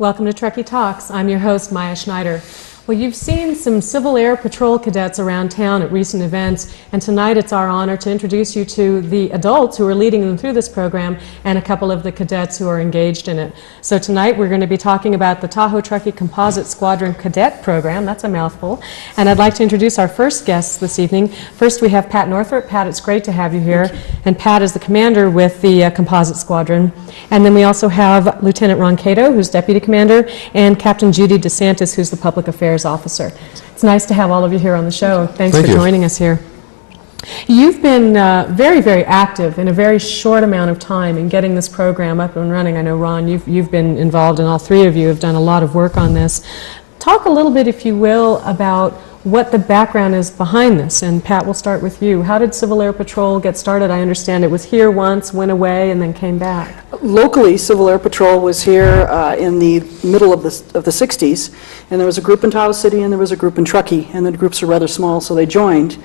Welcome to Truckee Talks. I'm your host, Maya Schneider. Well, you've seen some Civil Air Patrol cadets around town at recent events, and tonight it's our honor to introduce you to the adults who are leading them through this program and a couple of the cadets who are engaged in it. So tonight we're going to be talking about the Tahoe Truckee Composite Squad Cadet Program. That's a mouthful. And I'd like to introduce our first guests this evening. First we have Pat Northrop. Pat, it's great to have you here. And Pat is the commander with the Composite Squadron. And then we also have Lieutenant Ron Kato, who's deputy commander, and Captain Judy DeSantis, who's the public affairs officer. It's nice to have all of you here on the show. Thanks for joining us here. You've been very, very active in a very short amount of time in getting this program up and running. I know, Ron, you've been involved, and all three of you have done a lot of work on this. Talk a little bit, if you will, about what the background is behind this. And Pat, we'll start with you. How did Civil Air Patrol get started? I understand it was here once, went away, and then came back. Locally, Civil Air Patrol was here in the middle of the 60s, and there was a group in Tahoe City and there was a group in Truckee, and the groups are rather small, so they joined.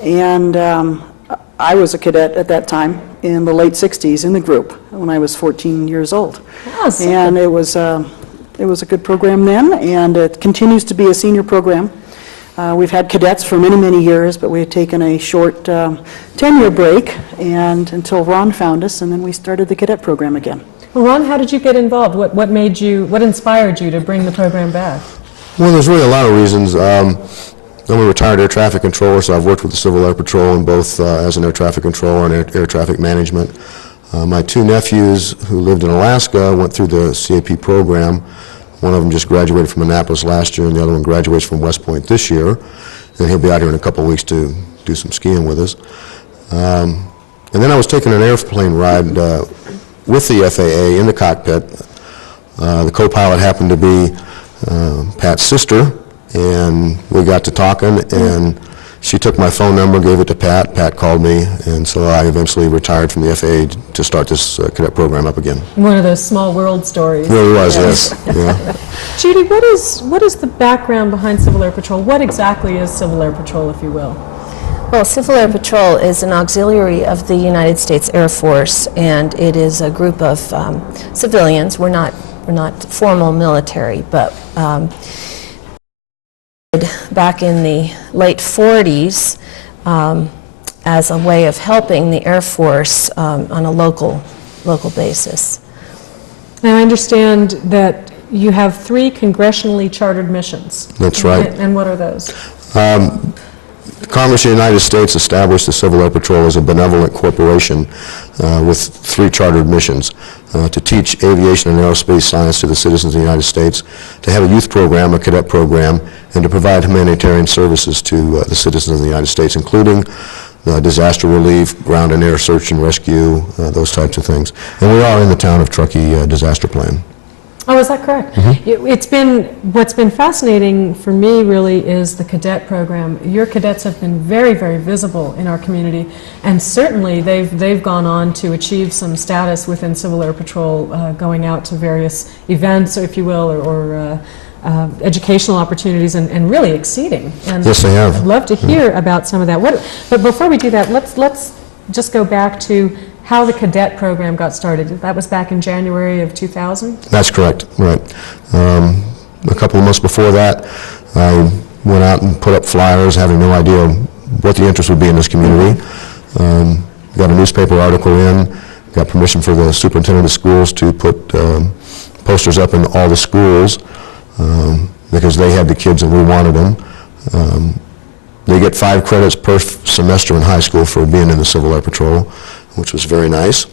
And I was a cadet at that time in the late 60s in the group when I was 14 years old. Oh, and it was a good program then, and it continues to be a senior program. We've had cadets for many, many years, but we had taken a short 10-year break and until Ron found us, and then we started the cadet program again. Well, Ron, how did you get involved? What inspired you to bring the program back? Well, there's really a lot of reasons. I'm a retired air traffic controller, so I've worked with the Civil Air Patrol in both as an air traffic controller and air traffic management. My two nephews who lived in Alaska went through the CAP program. One of them just graduated from Annapolis last year, and the other one graduates from West Point this year. And he'll be out here in a couple of weeks to do some skiing with us. And then I was taking an airplane ride with the FAA in the cockpit. The co-pilot happened to be Pat's sister, and we got to talking, and she took my phone number, gave it to Pat. Pat called me, and so I eventually retired from the FAA to start this cadet program up again. One of those small world stories. It really was, yes. Yeah. Judy, what is the background behind Civil Air Patrol? What exactly is Civil Air Patrol, if you will? Well, Civil Air Patrol is an auxiliary of the United States Air Force, and it is a group of civilians. We're not formal military, but back in the late 40s as a way of helping the Air Force on a local basis. Now, I understand that you have 3 congressionally chartered missions. That's right. And what are those? Congress of the United States established the Civil Air Patrol as a benevolent corporation with 3 chartered missions: to teach aviation and aerospace science to the citizens of the United States, to have a youth program, a cadet program, and to provide humanitarian services to the citizens of the United States, including disaster relief, ground and air search and rescue, those types of things. And we are in the town of Truckee disaster plan. Oh, is that correct? Mm-hmm. What's been fascinating for me really is the cadet program. Your cadets have been very, very visible in our community, and certainly they've gone on to achieve some status within Civil Air Patrol, going out to various events, if you will, or educational opportunities, and really exceeding. And yes, they have. I'd love to hear about some of that. But before we do that, let's just go back to how the cadet program got started. That was back in January of 2000? That's correct, right. A couple of months before that, I went out and put up flyers, having no idea what the interest would be in this community. Got a newspaper article in, got permission for the superintendent of schools to put posters up in all the schools because they had the kids and we wanted them. They get 5 credits per semester in high school for being in the Civil Air Patrol, which was very nice.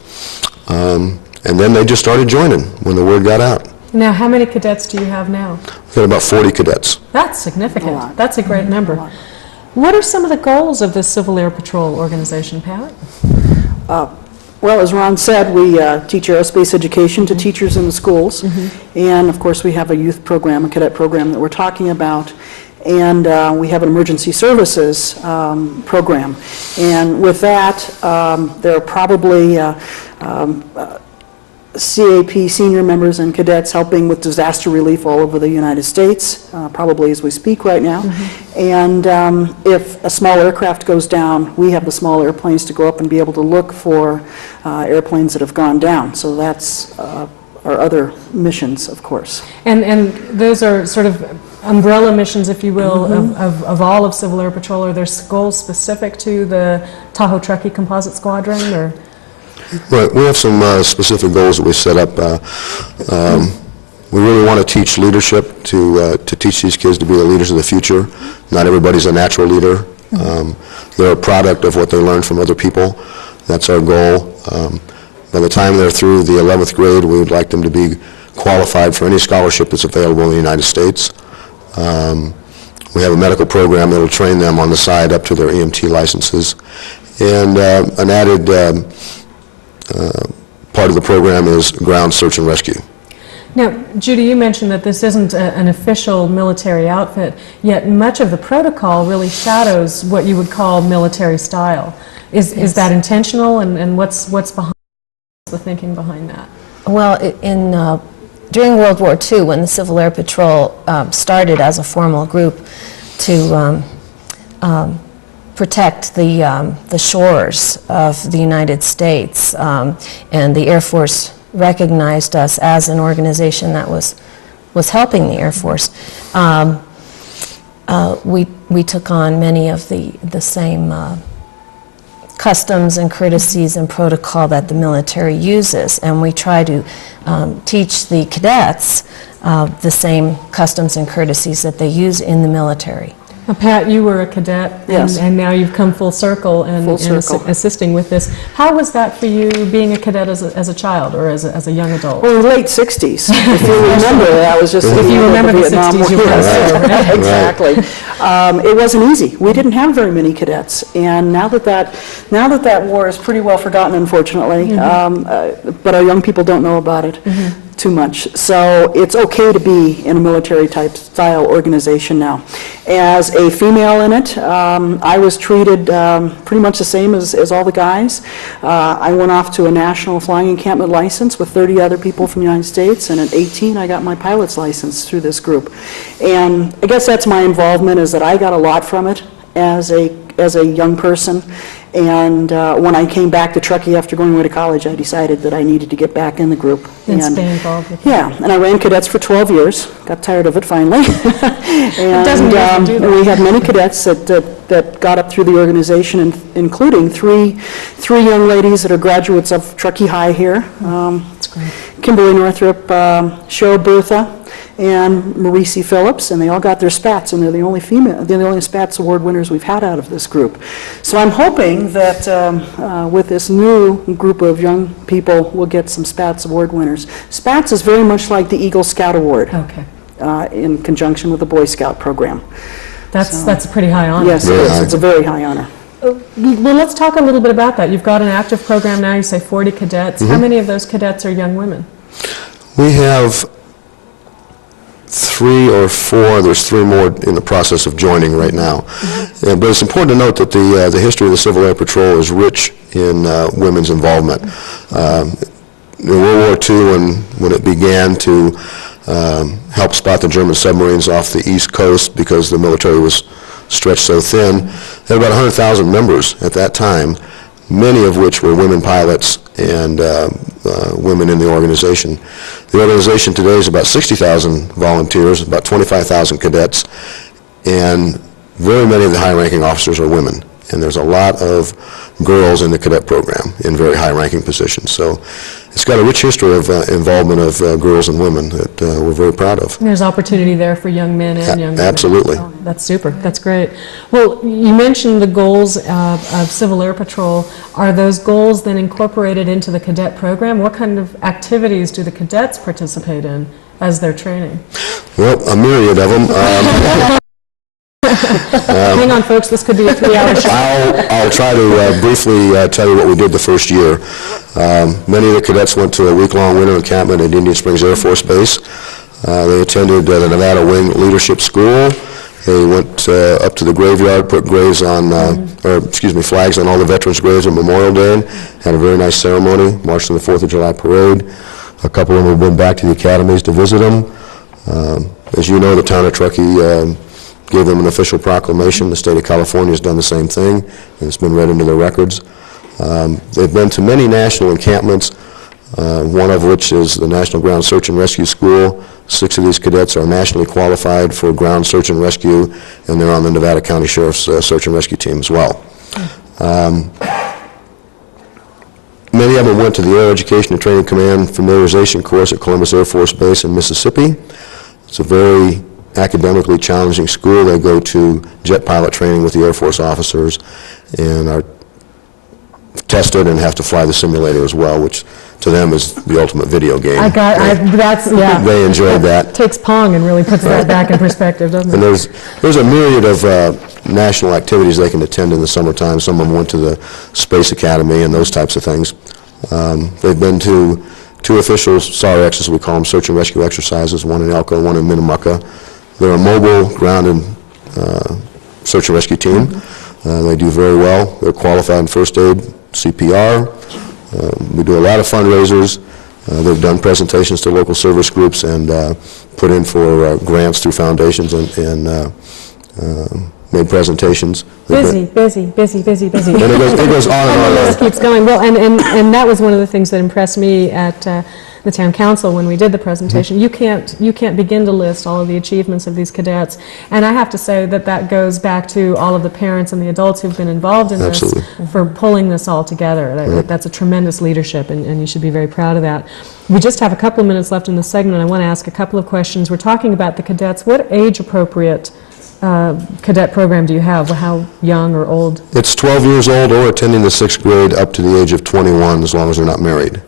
And then they just started joining when the word got out. Now, how many cadets do you have now? We've got about 40 cadets. That's significant. That's a great number. What are some of the goals of the Civil Air Patrol organization, Pat? Well, as Ron said, we teach aerospace education to teachers in the schools. And, of course, we have a youth program, a cadet program that we're talking about. And we have an emergency services program. And with that, there are probably CAP senior members and cadets helping with disaster relief all over the United States, probably as we speak right now. And if a small aircraft goes down, we have the small airplanes to go up and be able to look for airplanes that have gone down. So that's other missions, of course. And those are sort of umbrella missions, if you will, of all of Civil Air Patrol. Are there goals specific to the Tahoe Truckee Composite Squadron, or? Right, we have some specific goals that we set up. We really want to teach leadership, to teach these kids to be the leaders of the future. Not everybody's a natural leader. They're a product of what they learn from other people. That's our goal. By the time they're through the 11th grade, we would like them to be qualified for any scholarship that's available in the United States. We have a medical program that will train them on the side up to their EMT licenses. And an added part of the program is ground search and rescue. Now, Judy, you mentioned that this isn't an official military outfit, yet much of the protocol really shadows what you would call military style. Is that intentional, and what's behind the thinking behind that? Well, during World War II, when the Civil Air Patrol started as a formal group to protect the shores of the United States, and the Air Force recognized us as an organization that was helping the Air Force, we took on many of the same customs and courtesies and protocol that the military uses, and we try to teach the cadets the same customs and courtesies that they use in the military. Now, Pat, you were a cadet, Yes. and now you've come full circle and assisting with this. How was that for you, being a cadet as a child or as a young adult? Well, in the late 60s, if you remember, I was just If thinking you about remember the Vietnam 60s, you War. were Right. Exactly. It wasn't easy. We didn't have very many cadets, and now that war is pretty well forgotten, unfortunately, but our young people don't know about it too much. So it's okay to be in a military-type style organization now. As a female in it, I was treated pretty much the same as all the guys. I went off to a national flying encampment license with 30 other people from the United States, and at 18 I got my pilot's license through this group. And I guess that's my involvement, is that I got a lot from it as a young person. And when I came back to Truckee after going away to college, I decided that I needed to get back in the group. And stay involved with it. Yeah, and I ran cadets for 12 years. Got tired of it finally. And doesn't usually do that. we had many cadets that got up through the organization, including three young ladies that are graduates of Truckee High here. That's great. Kimberly Northrop, Cheryl Bertha, and Maurice Phillips, and they all got their spats, and they're the only Spats Award winners we've had out of this group. So I'm hoping that with this new group of young people, we'll get some Spats Award winners. Spats is very much like the Eagle Scout Award, Okay. in conjunction with the Boy Scout program. That's a pretty high honor. Yes, it is. It's a very high honor. Well, let's talk a little bit about that. You've got an active program now. You say 40 cadets. How many of those cadets are young women? We have 3 or 4, there's 3 more in the process of joining right now. But it's important to note that the history of the Civil Air Patrol is rich in women's involvement. In World War II, when it began to help spot the German submarines off the East Coast because the military was stretched so thin, they had about 100,000 members at that time, many of which were women pilots and women in the organization. The organization today is about 60,000 volunteers, about 25,000 cadets, and very many of the high-ranking officers are women. And there's a lot of girls in the cadet program in very high-ranking positions. So it's got a rich history of involvement of girls and women that we're very proud of. There's opportunity there for young men and young women. Absolutely. Oh, that's super. That's great. Well, you mentioned the goals of Civil Air Patrol. Are those goals then incorporated into the cadet program? What kind of activities do the cadets participate in as they're training? Well, a myriad of them. Hang on, folks. This could be a 3-hour show. I'll try to briefly tell you what we did the first year. Many of the cadets went to a week-long winter encampment at Indian Springs Air Force Base. They attended the Nevada Wing Leadership School. They went up to the graveyard, put flags on all the veterans' graves on Memorial Day, had a very nice ceremony, marched in the 4th of July parade. A couple of them have been back to the academies to visit them. As you know, the town of Truckee gave them an official proclamation. The state of California has done the same thing, and it's been read into their records. They've been to many national encampments. one of which is the National Ground Search and Rescue School. 6 of these cadets are nationally qualified for ground search and rescue, and they're on the Nevada County Sheriff's Search and Rescue Team as well. Many of them went to the Air Education and Training Command familiarization course at Columbus Air Force Base in Mississippi. It's a very academically challenging school. They go to jet pilot training with the Air Force officers and are tested and have to fly the simulator as well, which to them is the ultimate video game. They enjoyed that. Takes Pong and really puts that back in perspective, doesn't And it? there's a myriad of national activities they can attend in the summertime. Some of them went to the Space Academy and those types of things. They've been to 2 official SAR-X, as we call them, search and rescue exercises, one in Elko, one in Minnemucca. They're a mobile, grounded search and rescue team. They do very well. They're qualified in first aid, CPR. We do a lot of fundraisers. They've done presentations to local service groups and put in for grants through foundations and made presentations. Busy. And it goes on and And on. the list keeps going. Well, and that was one of the things that impressed me at the town council when we did the presentation. You can't begin to list all of the achievements of these cadets, and I have to say that goes back to all of the parents and the adults who've been involved in Absolutely. this for pulling this all together. That's a tremendous leadership, and you should be very proud of that. We just have a couple of minutes left in the segment. I want to ask a couple of questions. We're talking about the cadets. What age-appropriate cadet program do you have? How young or old? It's 12 years old or attending the 6th grade up to the age of 21, as long as they're not married.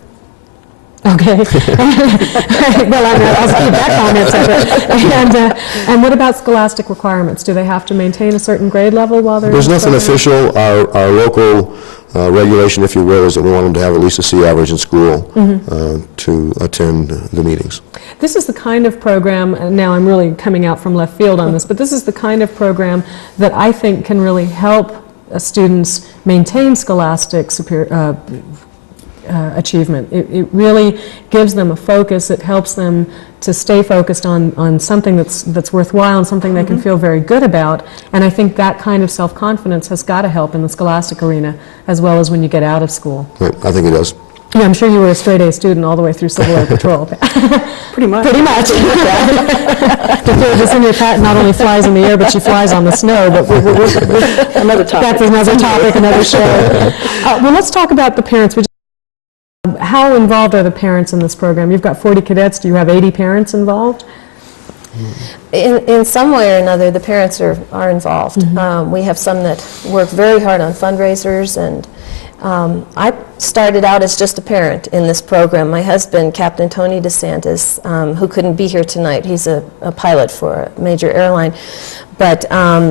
Okay. Well, I'll keep that comment separate. And what about scholastic requirements? Do they have to maintain a certain grade level while they're There's in the nothing program? official. Our local regulation, if you will, is that we want them to have at least a C average in school to attend the meetings. This is the kind of program, and now I'm really coming out from left field on this, but this is the kind of program that I think can really help students maintain scholastic achievement. It really gives them a focus. It helps them to stay focused on something that's worthwhile and something they can feel very good about. And I think that kind of self-confidence has got to help in the scholastic arena as well as when you get out of school. Right, I think it does. Yeah, I'm sure you were a straight-A student all the way through Civil Air Patrol. Pretty much. Pretty much. The third DeSantis Pat not only flies in the air, but she flies on the snow. But Another topic. that's another topic, another show. Well, let's talk about the parents. How involved are the parents in this program? You've got 40 cadets. Do you have 80 parents involved? In some way or another, the parents are involved. We have some that work very hard on fundraisers, and I started out as just a parent in this program. My husband, Captain Tony DeSantis, who couldn't be here tonight, he's a pilot for a major airline, but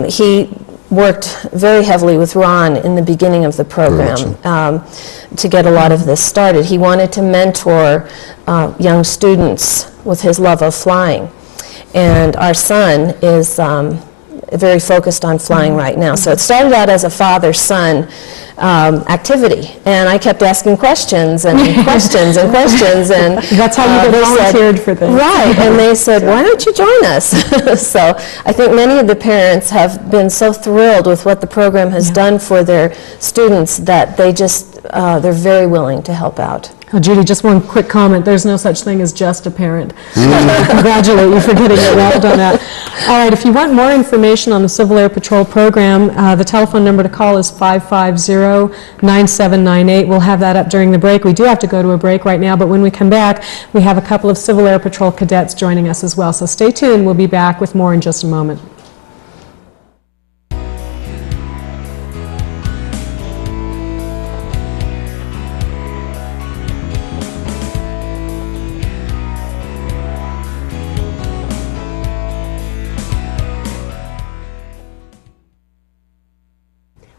he worked very heavily with Ron in the beginning of the program to get a lot of this started. He wanted to mentor young students with his love of flying. And our son is very focused on flying right now. So it started out as a father-son activity, and I kept asking questions and questions and questions, and That's how you get volunteered for things. Right, and they said, why don't you join us? So I think many of the parents have been so thrilled with what the program has done for their students that they just, they're very willing to help out. Oh, Judy, just one quick comment. There's no such thing as just a parent. I congratulate you for getting it right on that. All right, if you want more information on the Civil Air Patrol program, the telephone number to call is 550-9798. We'll have that up during the break. We do have to go to a break right now, but when we come back, we have a couple of Civil Air Patrol cadets joining us as well. So stay tuned. We'll be back with more in just a moment.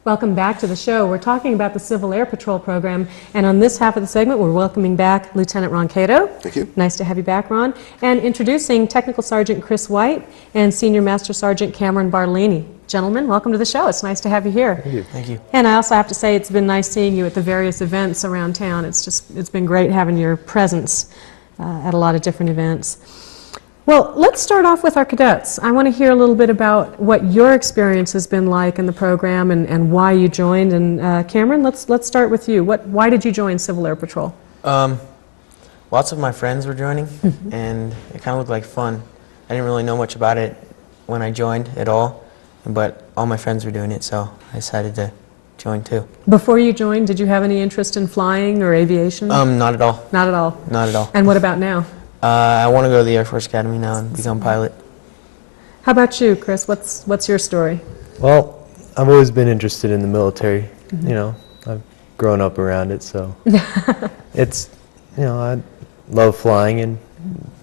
Welcome back to the show. We're talking about the Civil Air Patrol program, and on this half of the segment, we're welcoming back Lieutenant Ron Kato. Thank you. Nice to have you back, Ron. And introducing Technical Sergeant Chris White and Senior Master Sergeant Cameron Bartolini. Gentlemen, welcome to the show. It's nice to have you here. Thank you. Thank you. And I also have to say it's been nice seeing you at the various events around town. It's been great having your presence at a lot of different events. Well, let's start off with our cadets. I want to hear a little bit about what your experience has been like in the program and why you joined. And Cameron, let's start with you. Why did you join Civil Air Patrol? lots of my friends were joining, and it kind of looked like fun. I didn't really know much about it when I joined at all, but all my friends were doing it, so I decided to join too. Before you joined, did you have any interest in flying or aviation? Not at all. Not at all. Not at all. And what about now? I want to go to the Air Force Academy now and become a pilot. How about you, Chris? What's your story? Well, I've always been interested in the military. You know, I've grown up around it, so it's, you know, I love flying, and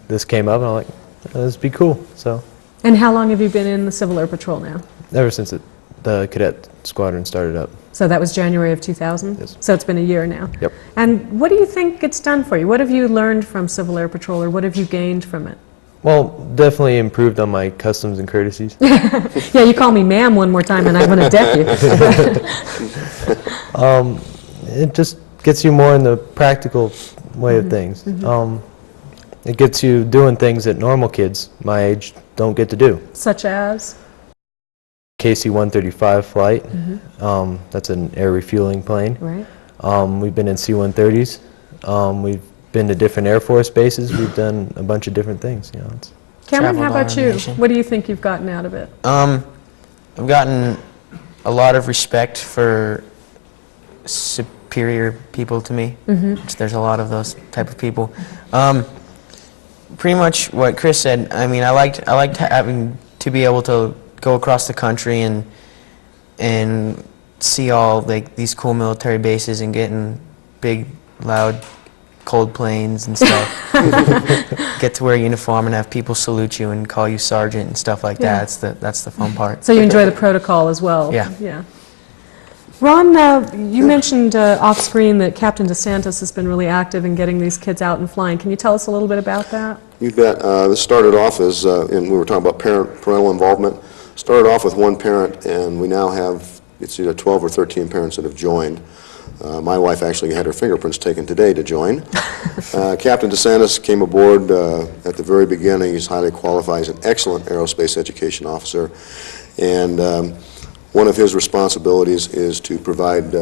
this came up, and I'm like, this would be cool. So And how long have you been in the Civil Air Patrol now? ever since the cadet squadron started up. So that was January of 2000? Yes. So it's been a year now? Yep. And what do you think it's done for you? What have you learned from Civil Air Patrol, or what have you gained from it? Well, definitely improved on my customs and courtesies. Yeah, you call me ma'am one more time and I'm going to deck you. It just gets you more in the practical way of things. It gets you doing things that normal kids my age don't get to do. Such as? KC-135 flight, that's an air refueling plane. Right. We've been in C-130s. We've been to different Air Force bases. We've done a bunch of different things. You know, it's Cameron, how Traveled all about over you? the nation. What do you think you've gotten out of it? I've gotten a lot of respect for superior people to me. Which there's a lot of those type of people. Pretty much what Chris said. I mean, I liked having to be able to go across the country and see all like these cool military bases and get in big, loud, cold planes and stuff. Get to wear a uniform and have people salute you and call you sergeant and stuff like Yeah. that. That's the fun part. So you enjoy the protocol as well? Yeah. Yeah. Ron, you mentioned off screen that Captain DeSantis has been really active in getting these kids out and flying. Can you tell us a little bit about that? You bet. This started off as, and we were talking about parental involvement, started off with one parent, and we now have, it's either 12 or 13 parents that have joined. My wife actually had her fingerprints taken today to join. Captain DeSantis came aboard at the very beginning. He's highly qualified. He's an excellent aerospace education officer. And one of his responsibilities is to provide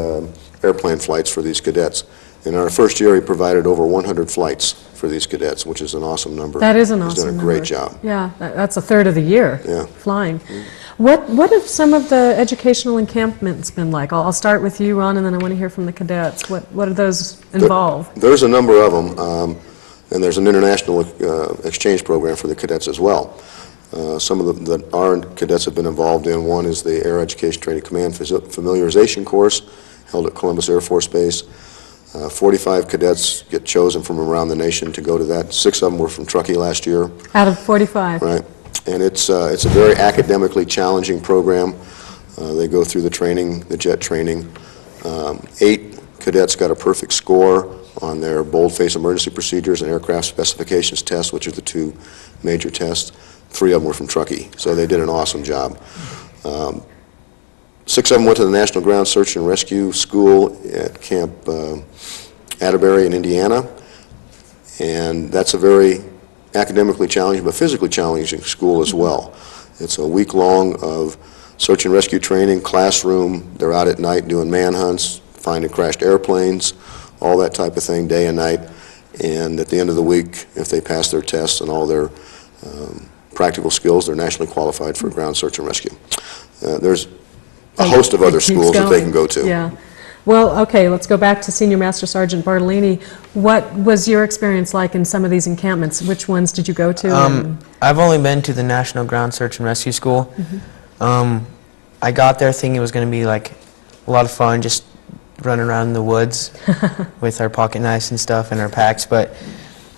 airplane flights for these cadets. In our first year, he provided over 100 flights for these cadets, which is an awesome number. That is an He's awesome done a number. great job. Yeah, that's a third of the year. Yeah. Flying. What have some of the educational encampments been like? I'll start with you, Ron, and then I want to hear from the cadets. What do those involve? There's a number of them, and there's an international exchange program for the cadets as well. Some of that our cadets have been involved in. One is the Air Education Training Command Familiarization Course held at Columbus Air Force Base. 45 cadets get chosen from around the nation to go to that. 6 of them were from Truckee last year. Out of 45? Right. And it's a very academically challenging program. They go through the training, the jet training. 8 cadets got a perfect score on their boldface emergency procedures and aircraft specifications tests, which are the 2 major tests. 3 of them were from Truckee, so they did an awesome job. 6 of them went to the National Ground Search and Rescue School at Camp Atterbury in Indiana, and that's a very academically challenging but physically challenging school as well. It's a week long of search and rescue training, classroom. They're out at night doing manhunts, finding crashed airplanes, all that type of thing, day and night. And at the end of the week, if they pass their tests and all their practical skills, they're nationally qualified for ground search and rescue. There's a host of other It keeps schools that they going. can go to. Yeah. Well, okay, let's go back to Senior Master Sergeant Bartolini. What was your experience like in some of these encampments? Which ones did you go to? and- I've only been to the National Ground Search and Rescue School. I got there thinking it was going to be like a lot of fun, just running around in the woods with our pocket knives and stuff and our packs. But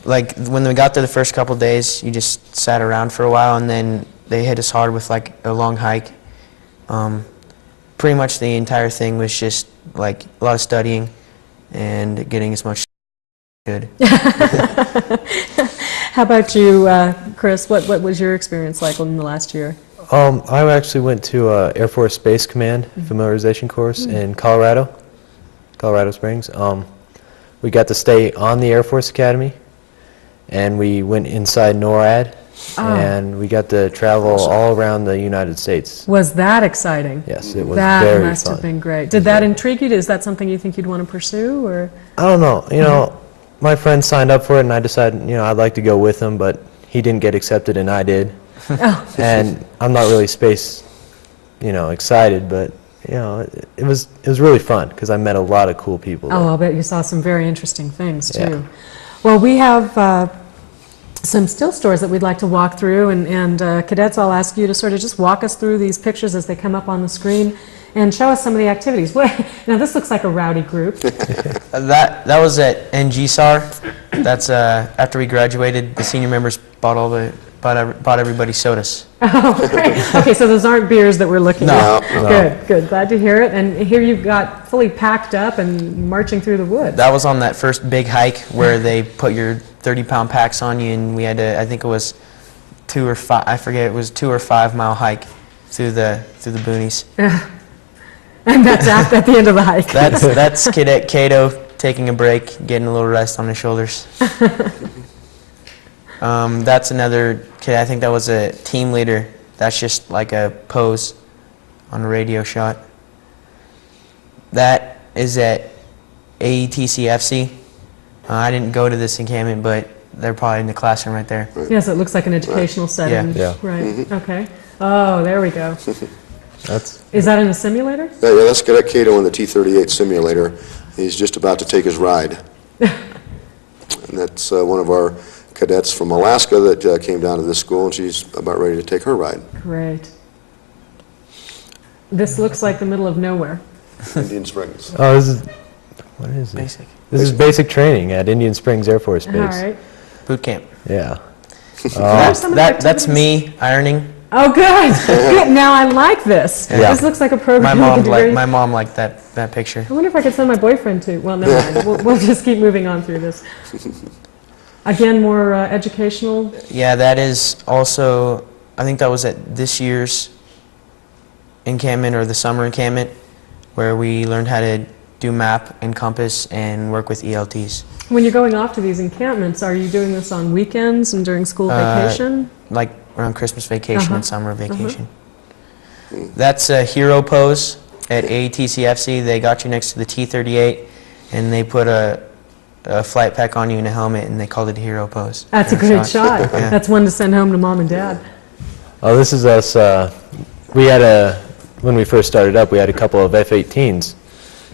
like when we got there the first couple days, you just sat around for a while, and then they hit us hard with like a long hike. Pretty much the entire thing was just like a lot of studying and getting as much good. How about you, Chris? What was your experience like in the last year? I actually went to Air Force Space Command familiarization course in Colorado Springs. We got to stay on the Air Force Academy, and we went inside NORAD, and we got to travel all around the United States. Was that exciting? Yes, it was That very must fun. have been great. Did that intrigue you? Is that something you think you'd want to pursue, or? I don't know. You know, my friend signed up for it, and I decided, I'd like to go with him, but he didn't get accepted, and I did. And I'm not really space, excited, but it was really fun because I met a lot of cool people there. Oh, I'll bet you saw some very interesting things, too. Yeah. Well, we have some still stores that we'd like to walk through, and cadets, I'll ask you to sort of just walk us through these pictures as they come up on the screen and show us some of the activities. Now, this looks like a rowdy group. That was at NGSAR. That's after we graduated, the senior members bought everybody sodas. Oh, great. Okay, so those aren't beers that we're looking at. Good. Glad to hear it. And here you've got fully packed up and marching through the woods. That was on that first big hike where they put your 30-pound packs on you, and we had to, I think it was 2 or 5, I forget, it was 2 or 5 mile hike through the boonies. And that's at the end of the hike. That's Cadet Kato taking a break, getting a little rest on his shoulders. That's another kid, I think that was a team leader. That's just like a pose on a radio shot. That is at AETCFC. I didn't go to this encampment, but they're probably in the classroom right there. Yes, it looks like an educational setting. Yeah. Right, okay. Oh, there we go. That's Is that in a simulator? Yeah, that's Cadet Kato in the T-38 simulator. He's just about to take his ride. And that's one of our cadets from Alaska that came down to this school, and she's about ready to take her ride. Great. This looks like the middle of nowhere. Indian Springs. what is it? Basic. This is basic training at Indian Springs Air Force Base. All right. Boot camp. Yeah. Some of the That's activities? me ironing. Oh, good. Good. Now I like this. Yeah. This looks like a program. My that mom could be very- my mom liked that picture. I wonder if I could send my boyfriend to. Well, never mind. We'll just keep moving on through this. Again, more educational. Yeah, that is also, I think that was at this year's encampment or the summer encampment where we learned how to do map and compass and work with ELTs. When you're going off to these encampments, are you doing this on weekends and during school vacation? Like around Christmas vacation Uh-huh. and summer vacation. That's a hero pose at AETCFC. They got you next to the T-38 and they put a flight pack on you and a helmet and they called it a hero pose. That's a Hero great shot. Yeah. That's one to send home to mom and dad. Oh, this is us. When we first started up, we had a couple of F-18s.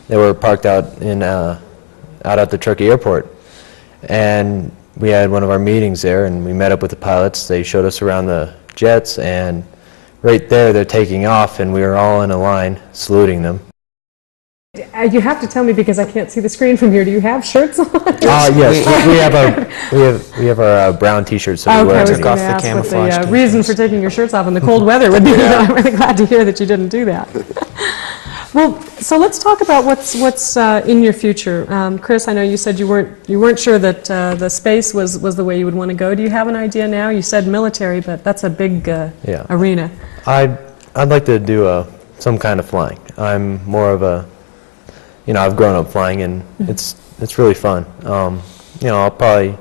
They were parked out at the Truckee airport. And we had one of our meetings there, and we met up with the pilots. They showed us around the jets, and right there, they're taking off, and we were all in a line saluting them. You have to tell me because I can't see the screen from here. Do you have shirts on? Yes, we have our brown T-shirts that we Okay, I wear. was Took going off to the ask what camouflage the reason for taking your shirts off in the cold weather would be. I'm really glad to hear that you didn't do that. Well, so let's talk about what's in your future. Chris, I know you said you weren't sure that the space was the way you would want to go. Do you have an idea now? You said military, but that's a big arena. I'd like to do some kind of flying. I'm more of a, I've grown up flying, and it's really fun. I'll probably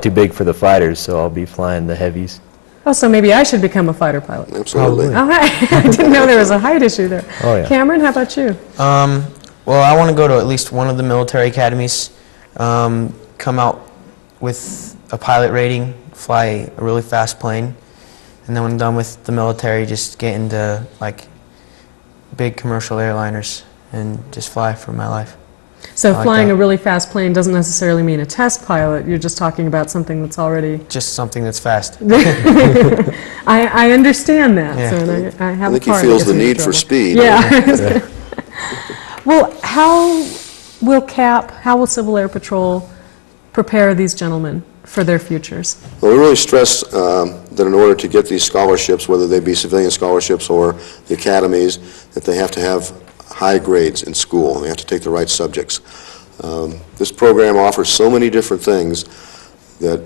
too big for the fighters, so I'll be flying the heavies. Oh, so maybe I should become a fighter pilot. Absolutely. All right. I didn't know there was a height issue there. Oh, yeah. Cameron, how about you? Well, I want to go to at least one of the military academies, come out with a pilot rating, fly a really fast plane, and then when I'm done with the military, just get into like big commercial airliners and just fly for my life. So I like flying that. a really fast plane doesn't necessarily mean a test pilot. You're just talking about something that's already... Just something that's fast. I understand that. Yeah. So I have I think a he car that feels gets the me in need for trouble. speed. Yeah. Well, how will Civil Air Patrol prepare these gentlemen for their futures? Well, we really stress that in order to get these scholarships, whether they be civilian scholarships or the academies, that they have to have high grades in school, and they have to take the right subjects. This program offers so many different things that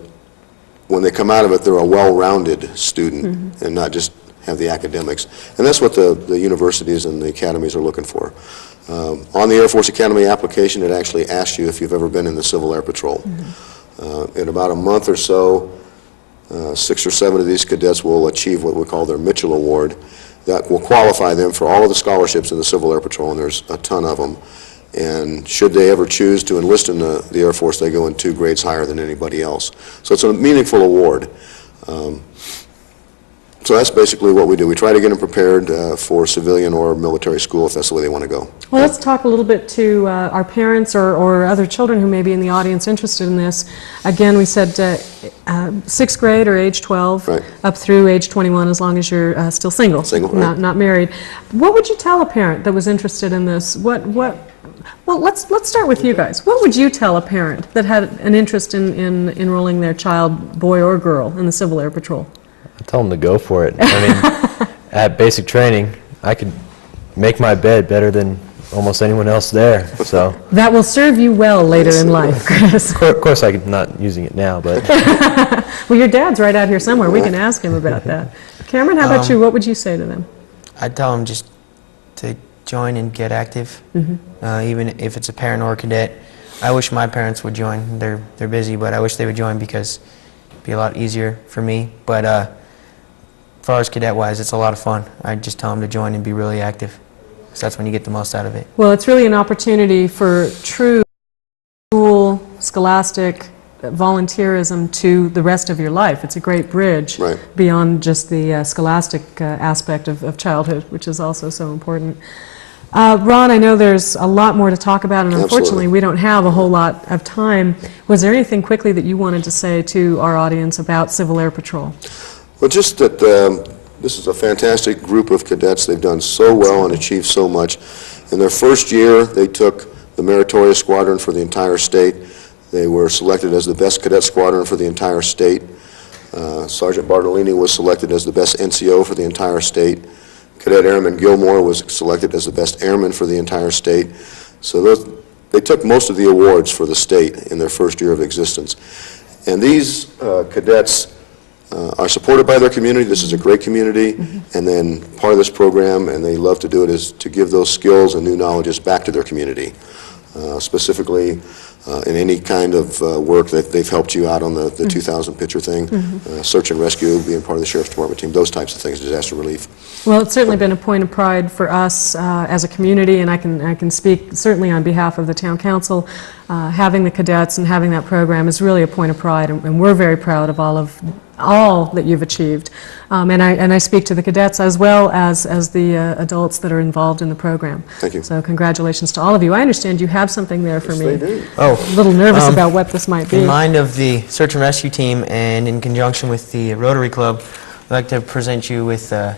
when they come out of it, they're a well-rounded student and not just have the academics. And that's what the universities and the academies are looking for. On the Air Force Academy application, it actually asks you if you've ever been in the Civil Air Patrol. In about a month or so, 6 or 7 of these cadets will achieve what we call their Mitchell Award. That will qualify them for all of the scholarships in the Civil Air Patrol, and there's a ton of them. and should they ever choose to enlist in the Air Force, they go in 2 grades higher than anybody else. So it's a meaningful award. So that's basically what we do. We try to get them prepared for civilian or military school if that's the way they want to go. Well, let's talk a little bit to our parents or other children who may be in the audience interested in this. Again, we said 6th grade or age 12, Right. up through age 21, as long as you're still single, Single, right. not married. What would you tell a parent that was interested in this? Well, let's start with you guys. What would you tell a parent that had an interest in enrolling their child, boy or girl, in the Civil Air Patrol? I tell them to go for it. I mean, at basic training, I could make my bed better than almost anyone else there. So That will serve you well later in life, Chris. of course, I'm not using it now, but Well, your dad's right out here somewhere. We can ask him about that. Cameron, how about you? What would you say to them? I'd tell them just to join and get active, even if it's a parent or a cadet. I wish my parents would join. They're busy, but I wish they would join because it'd be a lot easier for me. But as far as cadet-wise, it's a lot of fun. I'd just tell them to join and be really active, because that's when you get the most out of it. Well, it's really an opportunity for true school, scholastic volunteerism to the rest of your life. It's a great bridge Right. beyond just the scholastic aspect of childhood, which is also so important. Ron, I know there's a lot more to talk about, and unfortunately Absolutely. we don't have a whole lot of time. Was there anything quickly that you wanted to say to our audience about Civil Air Patrol? Well, just that this is a fantastic group of cadets. They've done so well and achieved so much. In their first year, they took the meritorious squadron for the entire state. They were selected as the best cadet squadron for the entire state. Sergeant Bartolini was selected as the best NCO for the entire state. Cadet Airman Gilmore was selected as the best airman for the entire state. So they took most of the awards for the state in their first year of existence. And these cadets are supported by their community. This is a great community. And then part of this program, and they love to do it, is to give those skills and new knowledges back to their community. Specifically in any kind of work that they've helped you out on the 2,000 picture thing, search and rescue, being part of the Sheriff's Department team, those types of things, disaster relief. Well, it's certainly been a point of pride for us as a community, and I can speak certainly on behalf of the town council. Having the cadets and having that program is really a point of pride, and we're very proud of all that you've achieved. And I speak to the cadets as well as the adults that are involved in the program. Thank you. So congratulations to all of you. I understand you have something there for me. They do. Oh, A little nervous about what this might be. in mind of the search and rescue team and in conjunction with the Rotary Club, I'd like to present you with a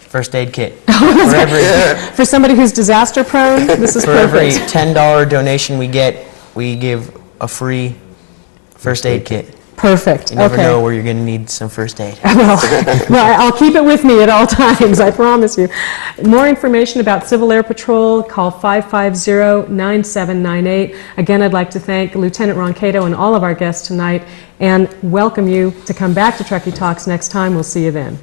first aid kit. For somebody who's disaster prone, this is For every perfect. $10 donation we get, we give a free first aid kit. Perfect. You never Okay. know where you're going to need some first aid. Well, I'll keep it with me at all times, I promise you. More information about Civil Air Patrol, call 550-9798. Again, I'd like to thank Lieutenant Ron Kato and all of our guests tonight, and welcome you to come back to Truckee Talks next time. We'll see you then.